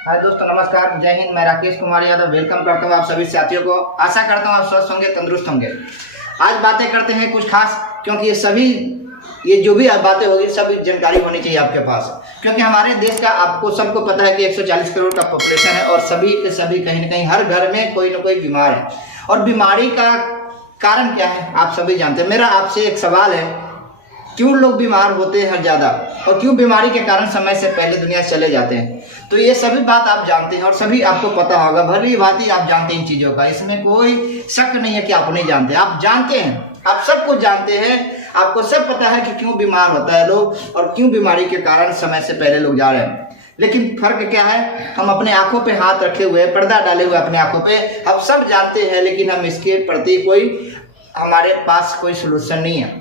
हाय दोस्तों, नमस्कार, जय हिंद। मैं राकेश कुमार यादव वेलकम करता हूँ आप सभी साथियों को। आशा करता हूँ आप स्वस्थ होंगे, तंदुरुस्त होंगे। आज बातें करते हैं कुछ खास, क्योंकि ये जो भी बातें होगी सभी जानकारी होनी चाहिए आपके पास। क्योंकि हमारे देश का आपको सबको पता है कि 140 करोड़ का पॉपुलेशन है और सभी के सभी कहीं ना कहीं हर घर में कोई ना कोई बीमार है। और बीमारी का कारण क्या है आप सभी जानते हैं। मेरा आपसे एक सवाल है, क्यों लोग बीमार होते हैं हर ज़्यादा, और क्यों बीमारी के कारण समय से पहले दुनिया से चले जाते हैं। तो ये सभी बात आप जानते हैं और सभी आपको पता होगा, भली भांति आप जानते हैं इन चीज़ों का। इसमें कोई शक नहीं है कि आप नहीं जानते, आप जानते हैं, आप सब कुछ जानते हैं। आपको सब पता है कि क्यों बीमार होता है लोग और क्यों बीमारी के कारण समय से पहले लोग जा रहे हैं। लेकिन फर्क क्या है, हम अपने आंखों पे हाथ रखे हुए, पर्दा डाले हुए अपने आंखों पे, हम सब जानते हैं, लेकिन हम इसके प्रति हमारे पास कोई सोल्यूशन नहीं है।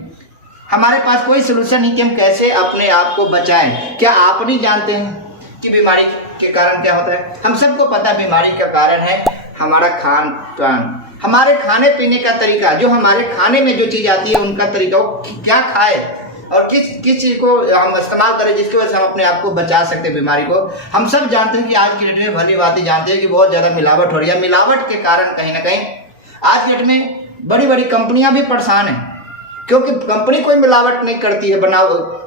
हमारे पास कोई सोल्यूशन नहीं कि हम कैसे अपने आप को बचाएं। क्या आप नहीं जानते हैं कि बीमारी के कारण क्या होता है? हम सबको पता है बीमारी का कारण है हमारा खान पान, हमारे खाने पीने का तरीका। जो हमारे खाने में जो चीज़ आती है उनका तरीका, क्या खाए और किस चीज़ को हम इस्तेमाल करें जिसकी वजह से हम अपने आप को बचा सकते हैं बीमारी को। हम सब जानते हैं कि आज की डेट में भली बात जानते हैं कि बहुत ज़्यादा मिलावट हो रही है। मिलावट के कारण कहीं ना कहीं आज की डेट में बड़ी बड़ी कंपनियां भी परेशान हैं, क्योंकि कंपनी कोई मिलावट नहीं करती है,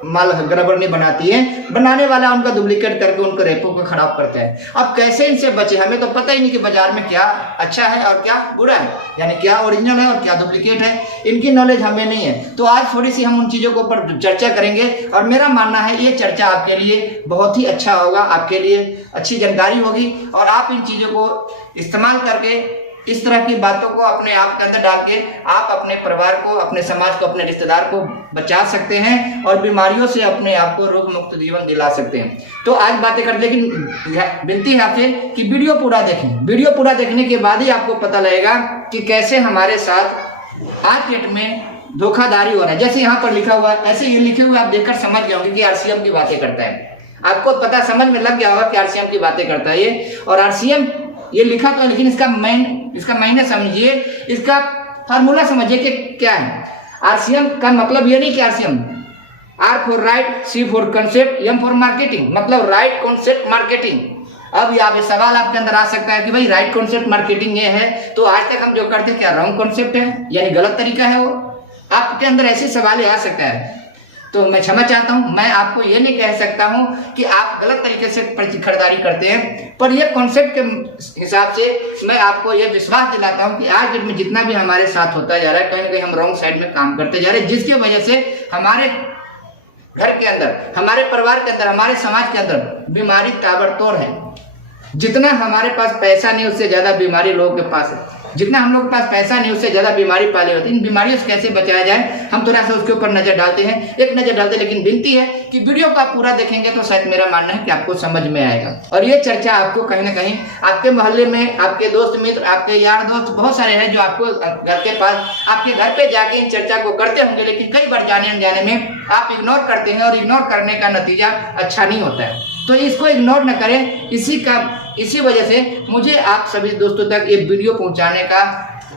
माल गड़बड़ नहीं बनाती है, बनाने वाला उनका डुप्लीकेट करके उनको रेपो को खराब करता है। अब कैसे इनसे बचे? हमें तो पता ही नहीं कि बाजार में क्या अच्छा है और क्या बुरा है, यानी क्या ओरिजिनल है और क्या डुप्लीकेट है। इनकी नॉलेज हमें नहीं है। तो आज थोड़ी सी हम उन चीज़ों के ऊपर चर्चा करेंगे और मेरा मानना है ये चर्चा आपके लिए बहुत ही अच्छा होगा, आपके लिए अच्छी जानकारी होगी और आप इन चीज़ों को इस्तेमाल करके इस तरह की बातों को अपने आप के अंदर डाल के आप अपने परिवार को, अपने समाज को, अपने रिश्तेदार को बचा सकते हैं और बीमारियों से अपने आप को रोग मुक्त जीवन दिला सकते हैं। तो आज बातें करते, लेकिन विनती है आपसे कि वीडियो पूरा देखें। वीडियो पूरा देखने के बाद ही आपको पता लगेगा कि कैसे हमारे साथ आज डेट में धोखाधड़ी हो रहा है। जैसे यहाँ पर लिखा हुआ है, ऐसे ये लिखे हुए आप देखकर समझ गए होंगे कि आरसीएम की बातें करता है। आपको पता समझ में लग गया होगा कि आरसीएम की बातें करता है ये। और आरसीएम ये लिखा तो, लेकिन इसका मायने समझिए, इसका फार्मूला समझिए कि क्या है। आरसीएम का मतलब ये नहीं कि RCM, R for right, C for concept, M for marketing, मतलब राइट कॉन्सेप्ट मार्केटिंग। अब यहाँ पे सवाल आपके अंदर आ सकता है कि भाई राइट कॉन्सेप्ट मार्केटिंग ये है, तो आज तक हम जो करते हैं क्या रॉन्ग कॉन्सेप्ट है, यानी गलत तरीका है वो? आपके अंदर ऐसे सवाल आ सकता है। तो मैं क्षमा चाहता हूं, मैं आपको ये नहीं कह सकता हूं कि आप गलत तरीके से खरीदारी करते हैं, पर ये कॉन्सेप्ट के हिसाब से मैं आपको ये विश्वास दिलाता हूं कि आज डेट में जितना भी हमारे साथ होता जा रहा है, कहीं ना कहीं हम रॉन्ग साइड में काम करते जा रहे हैं, जिसकी वजह से हमारे घर के अंदर, हमारे परिवार के अंदर, हमारे समाज के अंदर बीमारी ताबड़तोड़ है। जितना हमारे पास पैसा नहीं उससे ज्यादा बीमारी लोगों के पास है। जितना हम लोग के पास पैसा नहीं उससे ज्यादा बीमारी पाली होती है। इन बीमारियों से कैसे बचाया जाए, हम थोड़ा सा उसके ऊपर नजर डालते हैं, एक नजर डालते हैं। लेकिन विनती है कि वीडियो को आप पूरा देखेंगे तो शायद मेरा मानना है कि आपको समझ में आएगा। और ये चर्चा आपको कहीं ना कहीं आपके मोहल्ले में, आपके दोस्त मित्र, आपके यार दोस्त बहुत सारे हैं जो आपको घर के पास, आपके घर पे जाके इन चर्चा को करते होंगे, लेकिन कई बार जाने अनजाने में आप इग्नोर करते हैं और इग्नोर करने का नतीजा अच्छा नहीं होता है। तो इसको इग्नोर न करें। इसी वजह से मुझे आप सभी दोस्तों तक ये वीडियो पहुंचाने का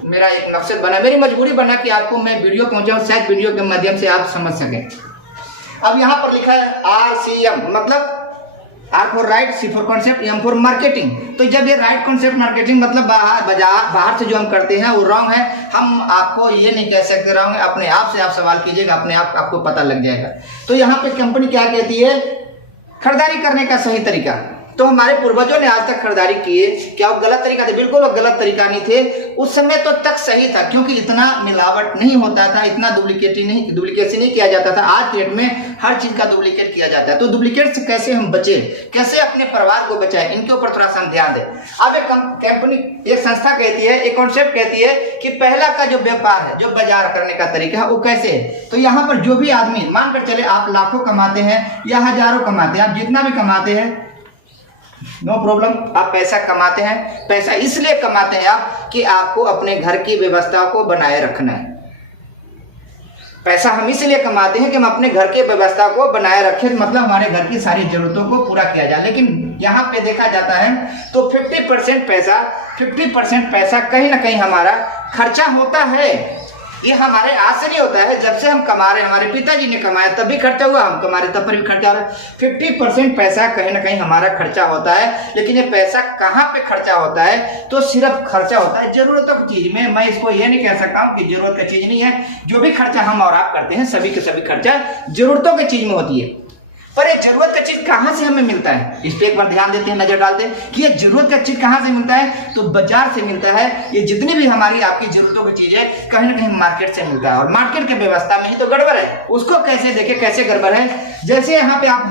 मेरा एक मकसद बना, मेरी मजबूरी बना कि आपको मैं वीडियो पहुंचाऊं, शायद वीडियो के माध्यम से आप समझ सकें। अब यहाँ पर लिखा है आरसीएम, मतलब R for right, C for concept, M for marketing. तो जब ये राइट कॉन्सेप्ट मार्केटिंग मतलब बाहर से जो हम करते हैं वो रॉन्ग है, हम आपको ये नहीं कह सकते रॉन्ग है। अपने आप से आप सवाल कीजिएगा, अपने आप आपको पता लग जाएगा। तो यहाँ पे कंपनी क्या कहती है, खरीदारी करने का सही तरीका। तो हमारे पूर्वजों ने आज तक खरीदारी किए, क्या वो गलत तरीका था? बिल्कुल वो गलत तरीका नहीं थे। उस समय तो तक सही था, क्योंकि इतना मिलावट नहीं होता था, इतना डुप्लीकेसी नहीं किया जाता था। आज डेट में हर चीज का डुप्लीकेट किया जाता है। तो डुप्लीकेट से कैसे हम बचे, कैसे अपने परिवार को बचाएं, इनके ऊपर थोड़ा सा हम ध्यान दें। अब एक कंपनी, एक संस्था कहती है, एक कॉन्सेप्ट कहती है कि पहला का जो व्यापार है, जो बाजार करने का तरीका है वो कैसे है। तो यहाँ पर जो भी आदमी, मानकर चले आप लाखों कमाते हैं या हजारों कमाते हैं, आप जितना भी कमाते हैं नो प्रॉब्लम, आप पैसा कमाते हैं। पैसा इसलिए कमाते हैं आप कि आपको अपने घर की व्यवस्था को बनाए रखना है। पैसा हम इसलिए कमाते हैं कि हम अपने घर की व्यवस्था को बनाए रखें, मतलब हमारे घर की सारी जरूरतों को पूरा किया जाए। लेकिन यहाँ पे देखा जाता है तो 50% पैसा कहीं ना कहीं हमारा खर्चा होता है। ये हमारे आज से नहीं होता है, जब से हम कमा रहे हैं, हमारे पिताजी ने कमाया तब भी खर्चा हुआ, हम कमा रहे तब पर भी खर्चा हो रहा है। 50% पैसा कहीं ना कहीं हमारा खर्चा होता है, लेकिन ये पैसा कहाँ पे खर्चा होता है? तो सिर्फ खर्चा होता है जरूरतों की चीज में। मैं इसको ये नहीं कह सकता हूँ कि जरूरत का चीज नहीं है, जो भी खर्चा हम और आप करते हैं सभी के सभी खर्चा जरूरतों की चीज में होती है। पर ये जरूरत का चीज कहां से हमें मिलता है, इस पे एक बार ध्यान देते हैं, नजर डालते हैं कि ये जरूरत का चीज कहां से मिलता है। तो बाजार से मिलता है। ये जितनी भी हमारी आपकी जरूरतों की चीज है कहीं ना कहीं मार्केट से मिलता है, और मार्केट की व्यवस्था में ही तो गड़बड़ है। उसको कैसे देखे, कैसे गड़बड़ है? जैसे यहाँ पे आप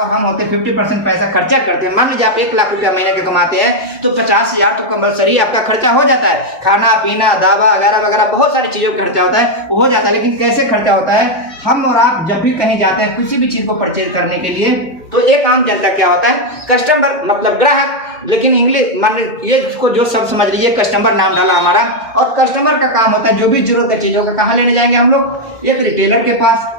और हम होते 50% पैसा खर्चा करते हैं। मान लीजिए आप 1 लाख रुपया महीने के कमाते हैं तो 50,000 तो कंपलसरी आपका खर्चा हो जाता है। खाना पीना दवा वगैरह वगैरह बहुत सारी चीजों का खर्चा होता है, हो जाता है। लेकिन कैसे खर्चा होता है? हम और आप जब भी कहीं जाते हैं किसी भी चीज को परचेज करने के लिए, तो एक आम जनता क्या होता है? कस्टमर मतलब ग्राहक, लेकिन इंग्लिश मान ये इसको जो सब समझ लीजिए, कस्टमर नाम डाला हमारा। और कस्टमर का काम होता है जो भी जरूरत है चीजों का कहाँ लेने जाएंगे हम लोग? एक रिटेलर के पास।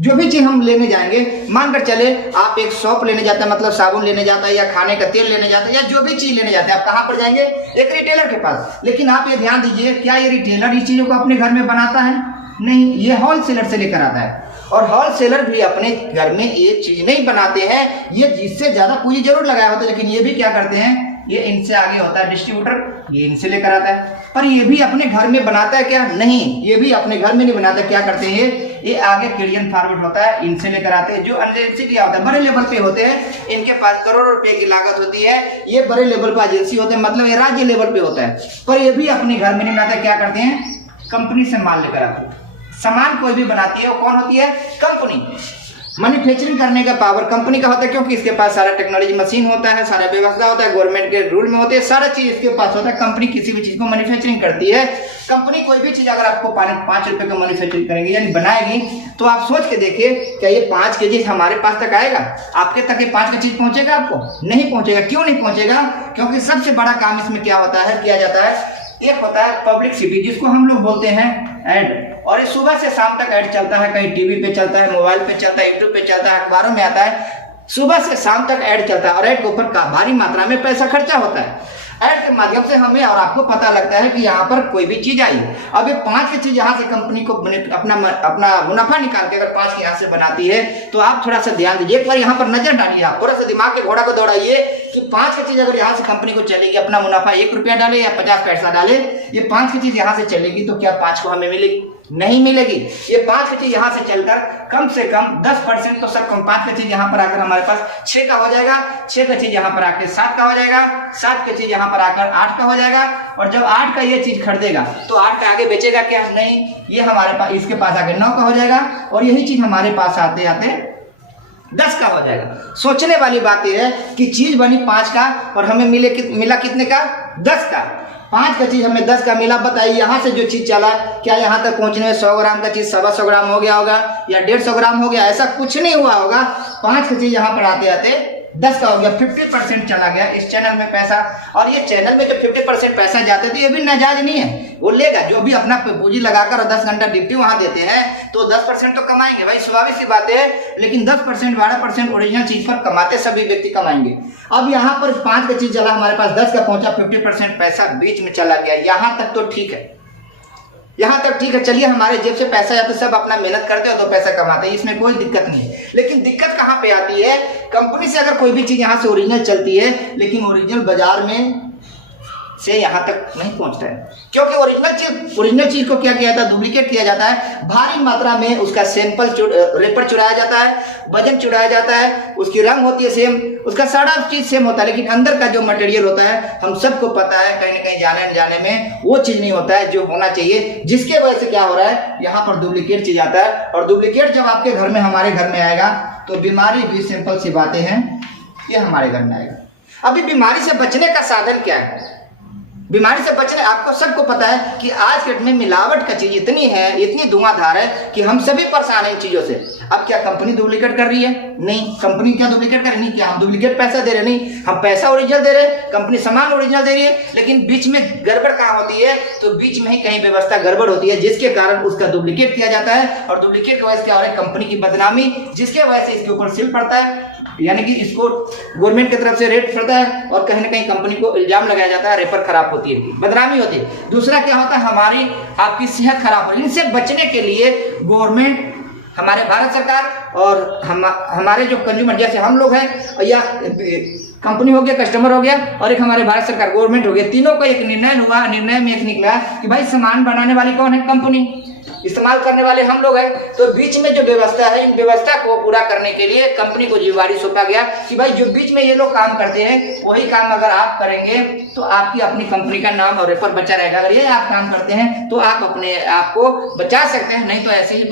जो भी चीज हम लेने जाएंगे, मानकर चले आप एक शॉप लेने जाते हैं, मतलब साबुन लेने जाता है या खाने का तेल लेने जाता है या जो भी चीज लेने जाते हैं, आप कहाँ पर जाएंगे? एक रिटेलर के पास। लेकिन आप ये ध्यान दीजिए, क्या ये रिटेलर इस चीजों को अपने घर में बनाता है? नहीं, ये होलसेलर से लेकर आता है। और होलसेलर भी अपने घर में ये चीज नहीं बनाते हैं, ये जिससे ज्यादा पूंजी जरूर लगाया होता है, लेकिन ये भी क्या करते हैं? ये इनसे आगे होता है डिस्ट्रीब्यूटर, ये इनसे लेकर आता है। पर ये भी अपने घर में बनाता है क्या? नहीं, ये भी अपने घर में नहीं बनाता। क्या करते हैं? ये आगे कैरियर फॉरवर्ड होता है, इनसे लेकर आते हैं। जो एजेंसी क्या होता है, बड़े लेवल पे होते हैं, इनके पास करोड़ों रुपए की लागत होती है। ये बड़े लेवल पर एजेंसी होते हैं, मतलब ये राज्य लेवल पे होता है। पर ये भी अपने घर में नहीं बनाता। क्या करते हैं? कंपनी से माल लेकर आते हैं। सामान कोई भी बनाती है वो कौन होती है? कंपनी। मैन्युफैक्चरिंग करने का पावर कंपनी का होता है, क्योंकि इसके पास सारा टेक्नोलॉजी मशीन होता है, सारा व्यवस्था होता है, गवर्नमेंट के रूल में होते हैं, सारा चीज इसके पास होता है। कंपनी किसी भी चीज को मैन्युफैक्चरिंग करती है। कंपनी कोई भी चीज अगर आपको 5 रुपए का मैन्युफैक्चरिंग करेंगे यानी बनाएगी, तो आप सोच के देखिए, क्या ये 5 केजी हमारे पास तक आएगा? आपके तक ये 5 का चीज पहुंचेगा? आपको नहीं पहुंचेगा। क्यों नहीं पहुंचेगा? क्योंकि सबसे बड़ा काम इसमें क्या होता है, किया जाता है? एक होता है पब्लिसिटी, जिसको हम लोग बोलते हैं ऐड। और ये सुबह से शाम तक ऐड चलता है, कहीं टीवी पे चलता है, मोबाइल पे चलता है, यूट्यूब पे चलता है, अखबारों में आता है। सुबह से शाम तक ऐड चलता है और ऐड के ऊपर भारी मात्रा में पैसा खर्चा होता है। ऐड के माध्यम से हमें और आपको पता लगता है कि यहाँ पर कोई भी चीज आई। अब ये 5 की चीज यहाँ से कंपनी को अपना मुनाफा निकाल के अगर 5 की यहाँ से बनाती है, तो आप थोड़ा सा ध्यान दीजिए, एक बार यहाँ पर नजर डालिए, आप थोड़ा सा दिमाग के घोड़ा को दौड़ाइए कि 5 की चीज अगर यहाँ से कंपनी को चलेगी, अपना मुनाफा 1 रुपया डाले या 50 पैसा डाले, ये 5 की चीज यहाँ से चलेगी, तो क्या 5 को हमें मिलेगी? नहीं मिलेगी। ये 5 की चीज यहाँ से चलकर कम से कम 10% तो सब कम 5 का चीज यहाँ पर आकर हमारे पास 6 का हो जाएगा, 6 का चीज यहाँ पर आकर 7 का हो जाएगा, 7 का चीज यहाँ पर आकर 8 का हो जाएगा। और जब 8 का ये चीज खरीदेगा तो 8 का आगे बेचेगा क्या? नहीं, ये हमारे पास इसके पास आगे 9 का हो जाएगा, और यही चीज हमारे पास आते आते 10 का हो जाएगा। सोचने वाली बात यह है कि चीज बनी 5 का और हमें मिला कितने का? 10 का। 5 का चीज हमें 10 का मिला। बताइए यहाँ से जो चीज चला, क्या यहाँ तक पहुंचने में 100 ग्राम का चीज 125 ग्राम हो गया होगा या 150 ग्राम हो गया? ऐसा कुछ नहीं हुआ होगा। 5 का चीज यहाँ पर आते आते 10 का हो गया। 50% चला गया इस चैनल में पैसा। और ये चैनल में जो 50% पैसा जाते थे, ये भी नाजायज नहीं है। वो लेगा जो भी अपना पूंजी लगाकर 10 घंटा ड्यूटी वहां देते हैं, तो 10% तो कमाएंगे भाई, स्वाभाविक सी बात है। लेकिन 10% 12% ओरिजिनल चीज पर कमाते सभी व्यक्ति कमाएंगे। अब यहाँ पर 5 का चीज चला, हमारे पास 10 का पहुंचा, 50% पैसा बीच में चला गया। यहाँ तक तो ठीक है, यहाँ तक ठीक है। चलिए, हमारे जेब से पैसा जाता है, सब अपना मेहनत करते हो तो पैसा कमाते हैं, इसमें कोई दिक्कत नहीं है। लेकिन दिक्कत कहाँ पे आती है? कंपनी से अगर कोई भी चीज यहाँ से ओरिजिनल चलती है, लेकिन ओरिजिनल बाजार में से यहाँ तक नहीं पहुँचता है, क्योंकि ओरिजिनल चीज को क्या किया जाता है? डुप्लीकेट किया जाता है। भारी मात्रा में उसका सैंपल रेपर चुराया जाता है, वजन चुराया जाता है, उसकी रंग होती है सेम, उसका सारा चीज सेम होता है, लेकिन अंदर का जो मटेरियल होता है हम सबको पता है, कहीं ना कहीं जाने अनजाने में वो चीज नहीं होता है जो होना चाहिए। जिसके वजह से क्या हो रहा है, यहाँ पर डुप्लीकेट चीज आता है। और डुप्लीकेट जब आपके घर में, हमारे घर में आएगा, तो बीमारी भी सिंपल सी बातें हैं, ये हमारे घर में आएगा। अभी बीमारी से बचने का साधन क्या है? बीमारी से बचने, आपको सबको पता है कि आज के डेट में मिलावट का चीज इतनी है, इतनी धुआंधार है कि हम सभी परेशान हैं इन चीजों से। अब क्या कंपनी डुप्लीकेट कर रही है? नहीं। कंपनी क्या डुप्लीकेट कर रही? नहीं। क्या हम डुप्लीकेट पैसा दे रहे? नहीं, हम पैसा ओरिजिनल दे रहे, कंपनी सामान ओरिजिनल दे रही है। लेकिन बीच में गड़बड़ कहाँ होती है? तो बीच में ही कहीं व्यवस्था गड़बड़ होती है, जिसके कारण उसका डुप्लीकेट किया जाता है। और डुप्लीकेट की वजह से क्या हो रहा है? कंपनी की बदनामी, जिसके वजह से इसके ऊपर सील पड़ता है। यानी कि इसको गवर्नमेंट की तरफ से रेट पड़ता है और कहीं ना कहीं कंपनी को इल्जाम लगाया जाता है, रेपर खराब होती है, बदनामी होती है। दूसरा क्या होता है, हमारी आपकी सेहत खराब हो। इनसे बचने के लिए गवर्नमेंट, हमारे भारत सरकार और हमारे जो कंज्यूमर जैसे हम लोग हैं या कंपनी हो गया, कस्टमर हो गया और एक हमारे भारत सरकार गवर्नमेंट हो गया, तीनों का एक निर्णय हुआ। निर्णय में एक निकला कि भाई सामान बनाने वाली कौन है, कंपनी, इस्तेमाल करने वाले हम लोग हैं। तो बीच में जो व्यवस्था है, इन व्यवस्था को पूरा करने के लिए कंपनी को जिम्मेदारी सौंपा गया कि भाई जो बीच में ये लोग काम करते हैं वही काम अगर आप करेंगे तो आपकी अपनी कंपनी का नाम और रेपर बचा रहेगा। अगर ये आप काम करते हैं तो आप अपने आप को बचा सकते हैं, नहीं तो ऐसे ही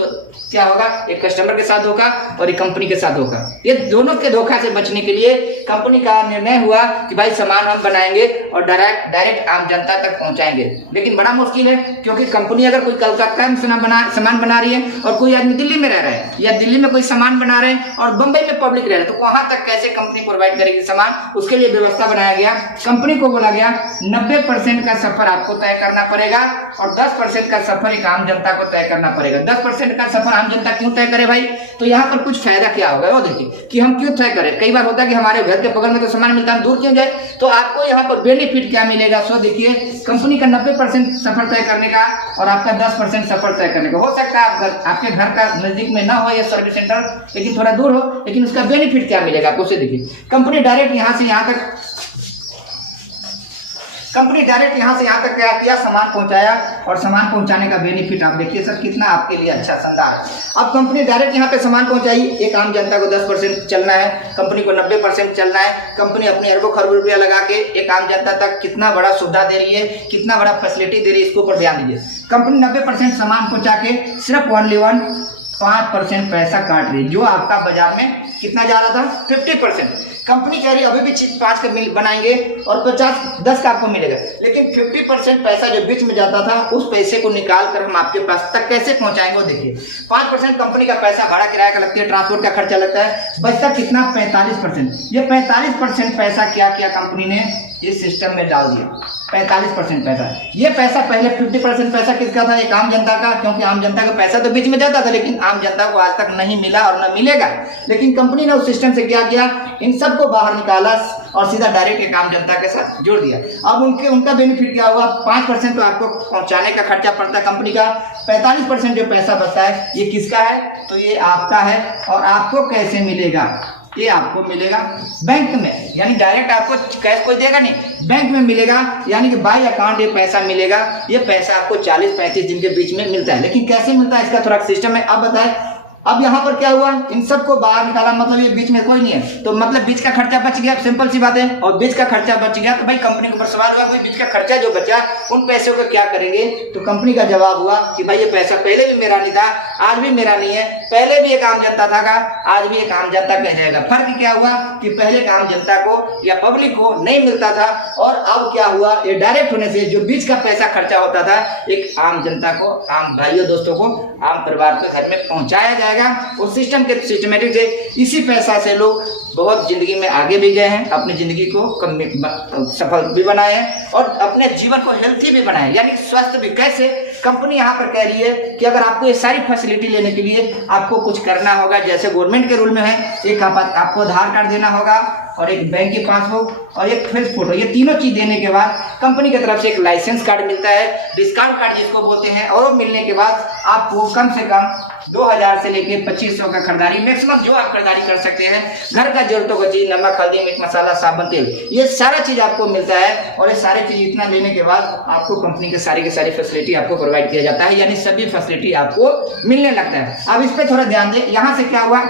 क्या होगा, एक कस्टमर के साथ धोखा और एक कंपनी के साथ धोखा। ये दोनों के धोखा से बचने के लिए कंपनी का निर्णय हुआ कि भाई सामान हम बनाएंगे और डायरेक्ट आम जनता तक पहुंचाएंगे। लेकिन बड़ा मुश्किल है, क्योंकि कंपनी अगर कोई कलकत्ता में सामान बना रही है और कोई आदमी दिल्ली में रह रहा है या दिल्ली में कोई सामान बना रहे हैं और बंबई में पब्लिक रह रहे हैं, तो वहां तक कैसे कंपनी प्रोवाइड करेगी सामान। उसके लिए व्यवस्था बनाया गया। कंपनी को बोला गया 90% का सफर आपको तय करना पड़ेगा और 10% का सफर एक आम जनता को तय करना पड़ेगा। 10% का सफर आम जनता क्यों तय करे भाई, तो यहाँ पर कुछ फायदा क्या होगा वो देखिए कि हम क्यों तय करें। कई बार होता है कि हमारे घर के बगल में तो सामान मिलता है, दूर क्यों जाए, तो आपको यहाँ पर बेनिफिट क्या मिलेगा। सो देखिए, कंपनी का 90% सफर तय करने का और आपका 10% सफर तय करने का। हो सकता है आपके घर का नजदीक में ना हो ये सर्विस सेंटर, लेकिन थोड़ा दूर हो, लेकिन उसका बेनिफिट क्या मिलेगा आपको, उसे देखिए। कंपनी डायरेक्ट यहाँ से यहाँ तक क्या किया, सामान पहुंचाया और सामान पहुंचाने का बेनिफिट आप देखिए सर कितना आपके लिए अच्छा शानदार है। अब कंपनी डायरेक्ट यहाँ पे सामान पहुंचाई, एक आम जनता को 10% चलना है, कंपनी को 90% चलना है। कंपनी अपने अरबों खरबों रुपया लगा के एक आम जनता तक कितना बड़ा सुविधा दे रही है, कितना बड़ा फैसिलिटी दे रही है, इसके ऊपर ध्यान दीजिए। कंपनी 90% सामान पहुंचा के सिर्फ 5% पैसा काट रही है, जो आपका बाजार में कितना जा रहा था 50%। कंपनी कह रही है अभी भी चीज 5 का मिल बनाएंगे और 10 का आपको मिलेगा, लेकिन 50% पैसा जो बीच में जाता था उस पैसे को निकाल कर हम आपके पास तक कैसे पहुंचाएंगे वो देखिए। 5% कंपनी का पैसा भाड़ा किराया का लगता है, ट्रांसपोर्ट का खर्चा लगता है, बचता कितना 45%। ये 45% पैसा क्या किया कंपनी ने, इस सिस्टम में डाल दिया 45% पैसा। ये पैसा पहले 50% पैसा किसका था, एक आम जनता का, क्योंकि आम जनता का पैसा तो बीच में जाता था लेकिन आम जनता को आज तक नहीं मिला और न मिलेगा। लेकिन कंपनी ने उस सिस्टम से क्या किया, इन सबको बाहर निकाला और सीधा डायरेक्ट एक आम जनता के साथ जोड़ दिया। अब उनका बेनिफिट क्या हुआ, 5% तो आपको पहुंचाने का खर्चा पड़ता है कंपनी का, 45% जो पैसा बचता है ये किसका है, तो ये आपका है। और आपको कैसे मिलेगा, ये आपको मिलेगा बैंक में, यानी डायरेक्ट आपको कैश कोई देगा नहीं, बैंक में मिलेगा, यानी कि बाय अकाउंट ये पैसा मिलेगा। ये पैसा आपको 40-35 दिन के बीच में मिलता है। लेकिन कैसे मिलता है, इसका थोड़ा सिस्टम है। अब बताएं, अब यहाँ पर क्या हुआ, इन सबको बाहर निकाला, मतलब ये बीच में कोई नहीं है, तो मतलब बीच का खर्चा बच गया, सिंपल सी बात है। और बीच का खर्चा बच गया तो भाई कंपनी के ऊपर सवाल हुआ, भाई बीच का खर्चा जो बचा उन पैसों का क्या करेंगे। तो कंपनी का जवाब हुआ कि भाई ये पैसा पहले भी मेरा नहीं था, आज भी मेरा नहीं है, पहले भी एक आम जनता था का, आज भी एक आम जनता कह जाएगा। फर्क क्या हुआ कि पहले एक आम जनता को या पब्लिक को नहीं मिलता था और अब क्या हुआ, ये डायरेक्ट होने से जो बीच का पैसा खर्चा होता था एक आम जनता को, आम भाइयों दोस्तों को, आम परिवार के घर में पहुंचाया जाएगा। उस सिस्टम के सिस्टमेटिक से इसी पैसा से लोग बहुत जिंदगी में आगे भी गए हैं, अपनी जिंदगी को सफल भी बनाए हैं और अपने जीवन को हेल्थी भी बनाए, यानी स्वस्थ भी। कैसे, कंपनी यहाँ पर कह रही है कि अगर आपको ये सारी फैसिलिटी लेने के लिए आपको कुछ करना होगा, जैसे गवर्नमेंट के रूल में है, एक आपको आधार कार्ड देना होगा और एक बैंक की पासबुक और एक फेस फोटो, ये तीनों चीज देने के बाद कंपनी की तरफ से एक लाइसेंस कार्ड मिलता है, डिस्काउंट कार्ड जिसको बोलते हैं, और मिलने के बाद आपको कम से कम 2000 से लेके 2500 का खरीदारी, मैक्सिमम जो आप खरीदारी कर सकते हैं, घर का जरूरतों का चीज, नमक, हल्दी, मिर्च मसाला, साबुन, तेल, ये सारा चीज आपको मिलता है। और ये सारी चीज इतना लेने के बाद आपको कंपनी की सारी फैसिलिटी आपको प्रोवाइड किया जाता है, यानी सभी फैसिलिटी आपको मिलने लगता है। अब इस पे थोड़ा ध्यान दें, यहाँ से क्या हुआ,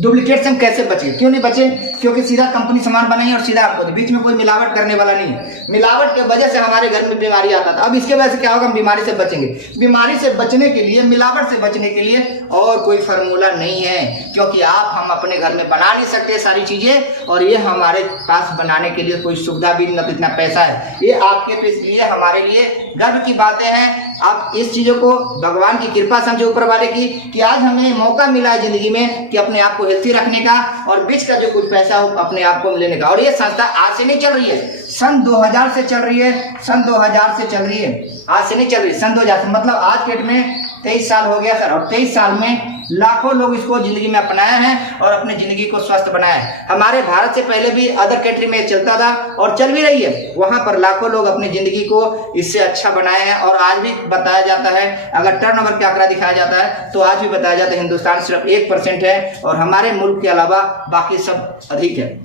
डुप्लीकेट से हम कैसे बचे, क्यों नहीं बचे, क्योंकि सीधा कंपनी सामान बनाई और सीधा आपको, बीच में कोई मिलावट करने वाला नहीं है। मिलावट के वजह से हमारे घर में बीमारी आता था, अब इसके वजह से क्या होगा, हम बीमारी से बचेंगे। बीमारी से बचने के लिए, मिलावट से बचने के लिए और कोई फार्मूला नहीं है, क्योंकि हम अपने घर में बना नहीं सकते सारी चीजें, और ये हमारे पास बनाने के लिए कोई सुविधा भी न इतना पैसा है। ये आपके लिए, हमारे लिए गर्व की बातें हैं। आप इस चीजों को भगवान की कृपा समझे, ऊपर वाले की, कि आज हमें मौका मिला है जिंदगी में कि अपने आप को हेल्थी रखने का और बीच का जो कुछ पैसा हो अपने आप को लेने का। और ये संस्था आज से नहीं चल रही है, सन 2000 से चल रही है, सन 2000 से चल रही है, आज से नहीं चल रही, सन 2000 से, मतलब आज के डेट में 23 साल हो गया सर। और 23 साल में लाखों लोग इसको जिंदगी में अपनाया है और अपनी जिंदगी को स्वस्थ बनाया है। हमारे भारत से पहले भी अदर कंट्री में चलता था और चल भी रही है, वहां पर लाखों लोग अपनी जिंदगी को इससे अच्छा बनाए हैं। और आज भी बताया जाता है, अगर टर्नओवर का आंकड़ा दिखाया जाता है तो आज भी बताया जाता है हिंदुस्तान सिर्फ 1% है और हमारे मुल्क के अलावा बाकी सब अधिक है।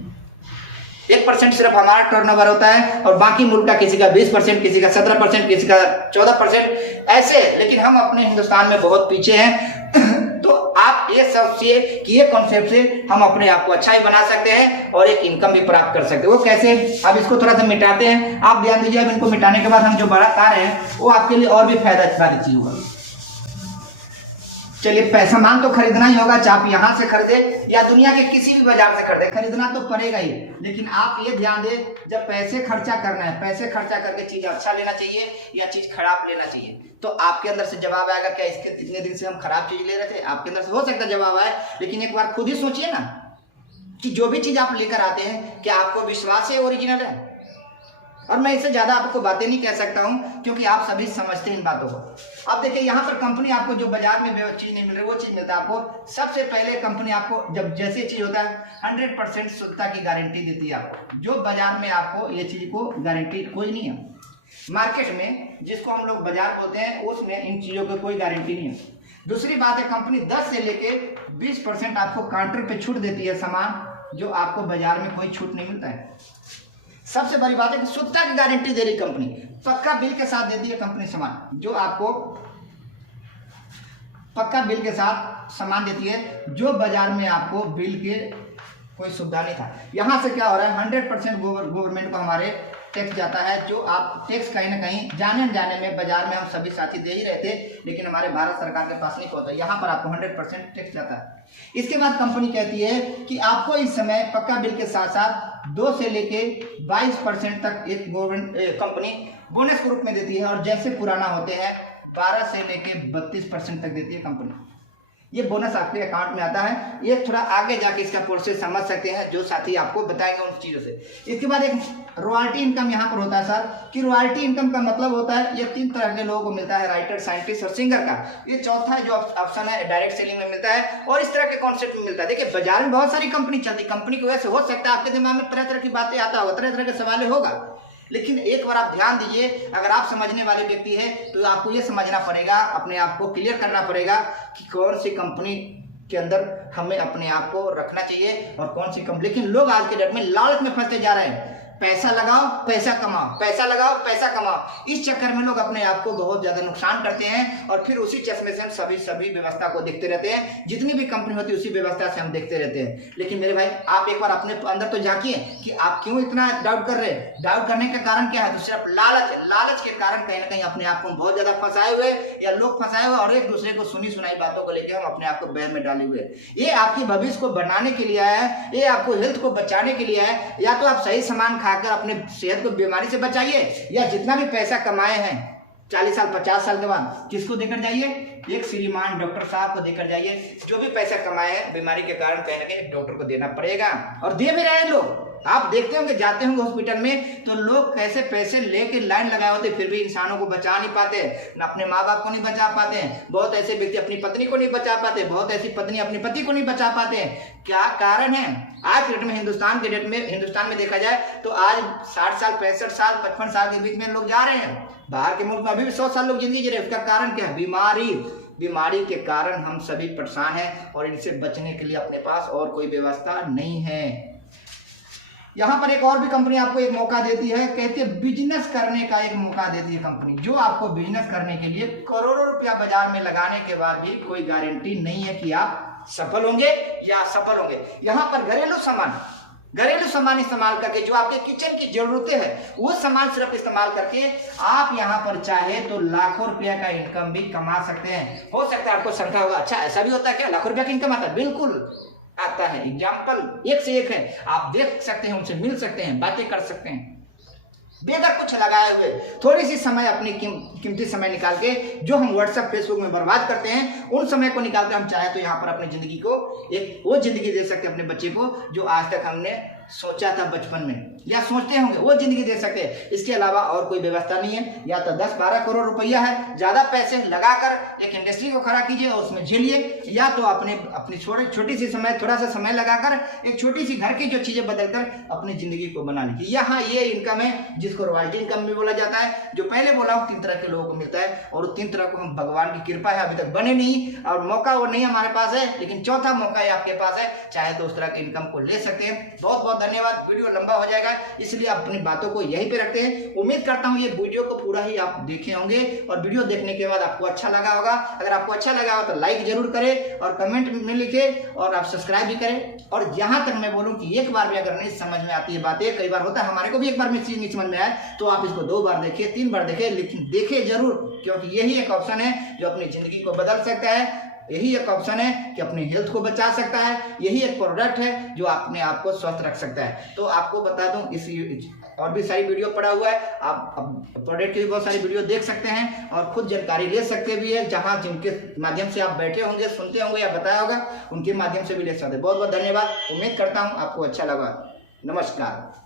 1% सिर्फ हमारा टर्नओवर होता है और बाकी मुल्क का किसी का 20%, किसी का 17%, किसी का 14% ऐसे, लेकिन हम अपने हिंदुस्तान में बहुत पीछे हैं। तो आप ये सोचिए कि ये कॉन्सेप्ट से हम अपने आप को अच्छा ही बना सकते हैं और एक इनकम भी प्राप्त कर सकते हैं। वो कैसे, अब इसको थोड़ा सा मिटाते हैं, आप ध्यान दीजिए। अब इनको मिटाने के बाद हम जो बढ़ा रहे हैं वो आपके लिए और भी फायदा वाली चीज होगा। चलिए, सामान तो खरीदना ही होगा, चाहे आप यहाँ से खरीदे या दुनिया के किसी भी बाजार से खरीदे, खरीदना तो पड़ेगा ही। लेकिन आप ये ध्यान दें, जब पैसे खर्चा करना है, पैसे खर्चा करके चीज अच्छा लेना चाहिए या चीज खराब लेना चाहिए, तो आपके अंदर से जवाब आएगा, क्या इसके इतने दिन से हम खराब चीज ले रहे थे? आपके अंदर से हो सकता है जवाब आए, लेकिन एक बार खुद ही सोचिए ना कि जो भी चीज आप लेकर आते हैं, क्या आपको विश्वास है ओरिजिनल है? और मैं इससे ज्यादा आपको बातें नहीं कह सकता हूं क्योंकि आप सभी समझते हैं इन बातों को। अब देखिए, यहाँ पर कंपनी आपको जो बाजार में चीज नहीं मिल रही वो चीज मिलता है आपको। सबसे पहले कंपनी आपको जब जैसे चीज होता है 100% शुद्धता की गारंटी देती है आपको, जो बाजार में आपको ये चीज को गारंटी कोई नहीं है। मार्केट में जिसको हम लोग बाजार बोलते हैं उसमें इन चीजों की कोई गारंटी नहीं है। दूसरी बात है, कंपनी 10 से लेके 20% आपको काउंटर पे छूट देती है सामान, जो आपको बाजार में कोई छूट नहीं मिलता है। सबसे बड़ी बात है कि शुद्धता की गारंटी दे रही कंपनी, पक्का बिल के साथ देती है कंपनी सामान, जो आपको पक्का बिल के साथ सामान देती है, जो बाजार में आपको बिल के कोई सुविधा नहीं था। यहां से क्या हो रहा है, 100% गवर्नमेंट को हमारे टैक्स जाता है, जो आप टैक्स कहीं ना कहीं जाने जाने में बाजार में हम सभी साथी दे ही रहे थे, लेकिन हमारे भारत सरकार के पास नहीं पहुंचा। यहाँ पर आपको 100% टैक्स जाता है। इसके बाद कंपनी कहती है कि आपको इस समय पक्का बिल के साथ साथ 2 से लेके 22% तक एक गवर्नमेंट कंपनी बोनस के रूप में देती है, और जैसे पुराना होते हैं 12 से लेके 32% तक देती है कंपनी। ये बोनस आपके अकाउंट में आता है। ये थोड़ा आगे जाके इसका प्रोसेस समझ सकते हैं, जो साथी आपको बताएंगे उन चीज़ों से। इसके बाद एक रॉयल्टी इनकम यहाँ पर होता है सर, कि रॉयल्टी इनकम का मतलब होता है ये 3 तरह के लोगों को मिलता है, राइटर, साइंटिस्ट और सिंगर का। ये चौथा जो ऑप्शन है डायरेक्ट सेलिंग में मिलता है और इस तरह के कॉन्सेप्ट में मिलता है। देखिए, बाजार में बहुत सारी कंपनी चलती है, कंपनी की वजह से हो सकता है आपके दिमाग में तरह तरह की बातें आता होगा, तरह तरह के सवाल होगा, लेकिन एक बार आप ध्यान दीजिए, अगर आप समझने वाले व्यक्ति हैं तो आपको ये समझना पड़ेगा, अपने आप को क्लियर करना पड़ेगा कि कौन सी कंपनी के अंदर हमें अपने आप को रखना चाहिए और कौन सी कंपनी। लेकिन लोग आज के डेट में लालच में फंसते जा रहे हैं, पैसा लगाओ पैसा कमाओ, पैसा लगाओ पैसा कमाओ। इस चक्कर में लोग अपने आप को बहुत ज्यादा नुकसान करते हैं और फिर उसी चश्मे से हम सभी व्यवस्था को देखते रहते हैं। जितनी भी कंपनी होती है उसी व्यवस्था से हम देखते रहते हैं। लेकिन मेरे भाई, आप एक बार अपने अंदर तो झांकिए कि आप क्यों इतना डाउट कर रहे हैं। डाउट करने का कारण क्या है? तो सिर्फ लालच है। लालच के कारण कहीं ना कहीं अपने आप को बहुत ज्यादा फंसाए हुए या लोग फंसाए हुए और एक दूसरे को सुनी सुनाई बातों को लेकर हम अपने आप को बैर में डाले हुए। ये आपकी भविष्य को बनाने के लिए है, ये आपको हेल्थ को बचाने के लिए है। या तो आप सही सामान खाकर अपने सेहत को बीमारी से बचाइए, या जितना भी पैसा कमाए हैं 40 साल 50 साल के बाद किसको देकर जाइए? एक श्रीमान डॉक्टर साहब को देकर जाइए। जो भी पैसा कमाए हैं बीमारी के कारण कहीं ना कहीं डॉक्टर को देना पड़ेगा, और दे भी रहे हैं लोग। आप देखते होंगे, जाते होंगे हॉस्पिटल में तो लोग कैसे पैसे लेके लाइन लगाए होते, फिर भी इंसानों को बचा नहीं पाते, न अपने माँ बाप को नहीं बचा पाते। बहुत ऐसे व्यक्ति अपनी पत्नी को नहीं बचा पाते, बहुत ऐसी पत्नी अपने पति को नहीं बचा पाते। क्या कारण है? आज के डेट में हिंदुस्तान में देखा जाए तो आज 60 साल 65 साल 55 साल के बीच में लोग जा रहे हैं। बाहर के मुल्क में अभी भी 100 साल लोग जिंदगी जी रहे हैं। उसका कारण क्या है? बीमारी के कारण हम सभी परेशान हैं और इनसे बचने के लिए अपने पास और कोई व्यवस्था नहीं है। यहाँ पर एक और भी कंपनी आपको एक मौका देती है, कहती है बिजनेस करने का एक मौका देती है कंपनी, जो आपको बिजनेस करने के लिए करोड़ों रुपया बाजार में लगाने के बाद भी कोई गारंटी नहीं है कि आप सफल होंगे या असफल होंगे। यहाँ पर घरेलू सामान इस्तेमाल करके, जो आपके किचन की जरूरतें हैं वो सामान सिर्फ इस्तेमाल करके आप यहाँ पर चाहे तो लाखों रुपया का इनकम भी कमा सकते हैं। हो सकता है आपको शंका होगा, अच्छा ऐसा भी होता है क्या, लाखों रुपया का इनकम आता है? बिल्कुल आता है। एग्जाम्पल एक से एक है, आप देख सकते हैं, उनसे मिल सकते हैं, बातें कर सकते हैं बेगर कुछ लगाए हुए। थोड़ी सी समय, अपनी कीमती समय निकाल के, जो हम व्हाट्सएप फेसबुक में बर्बाद करते हैं, उन समय को निकाल के हम चाहे तो यहाँ पर अपनी जिंदगी को एक वो जिंदगी दे सकते हैं अपने बच्चे को, जो आज तक हमने सोचा था बचपन में। या सोचते होंगे वो जिंदगी दे सकते हैं। इसके अलावा और कोई व्यवस्था नहीं है। या तो 10-12 करोड़ रुपया है, ज़्यादा पैसे लगाकर एक इंडस्ट्री को खड़ा कीजिए और उसमें झेलिए, या तो अपनी छोटी सी समय, थोड़ा सा समय लगाकर एक छोटी सी घर की जो चीज़ें बदलकर अपनी ज़िंदगी को बनाने की। यहाँ ये इनकम है जिसको रॉयल्टी इनकम भी बोला जाता है। जो पहले बोला हूँ 3 तरह के लोगों को मिलता है, और 3 तरह को हम भगवान की कृपा है अभी तक बने नहीं, और मौका वो नहीं हमारे पास है, लेकिन चौथा मौका है आपके पास है, चाहे तो उस तरह की इनकम को ले सकते हैं। बहुत बहुत धन्यवाद। वीडियो लंबा हो जाएगा इसलिए अपनी बातों को यहीं पे रखते हैं। उम्मीद करता हूँ ये वीडियो को पूरा ही आप देखे होंगे और वीडियो देखने के बाद आपको अच्छा लगा होगा। अगर आपको अच्छा लगा हो तो लाइक जरूर करें और कमेंट में लिखें, और आप सब्सक्राइब भी करें। और जहां तक मैं बोलूं कि एक बार भी अगर नहीं समझ में आती है बातें, कई बार होता है हमारे को भी एक बार में चीज नहीं समझ में आए, तो आप इसको 2 बार देखिए, 3 बार देखिए, लेकिन देखिए जरूर, क्योंकि यही एक ऑप्शन है जो अपनी जिंदगी को बदल सकता है। यही एक ऑप्शन है कि अपनी हेल्थ को बचा सकता है। यही एक प्रोडक्ट है जो अपने आप को स्वस्थ रख सकता है। तो आपको बता दूं, इस और भी सारी वीडियो पड़ा हुआ है, आप प्रोडक्ट की भी बहुत सारी वीडियो देख सकते हैं और खुद जानकारी ले सकते भी है। जहां जिनके माध्यम से आप बैठे होंगे, सुनते होंगे या बताया होगा, उनके माध्यम से भी ले सकते हैं। बहुत बहुत धन्यवाद। उम्मीद करता हूँ आपको अच्छा लगा। नमस्कार।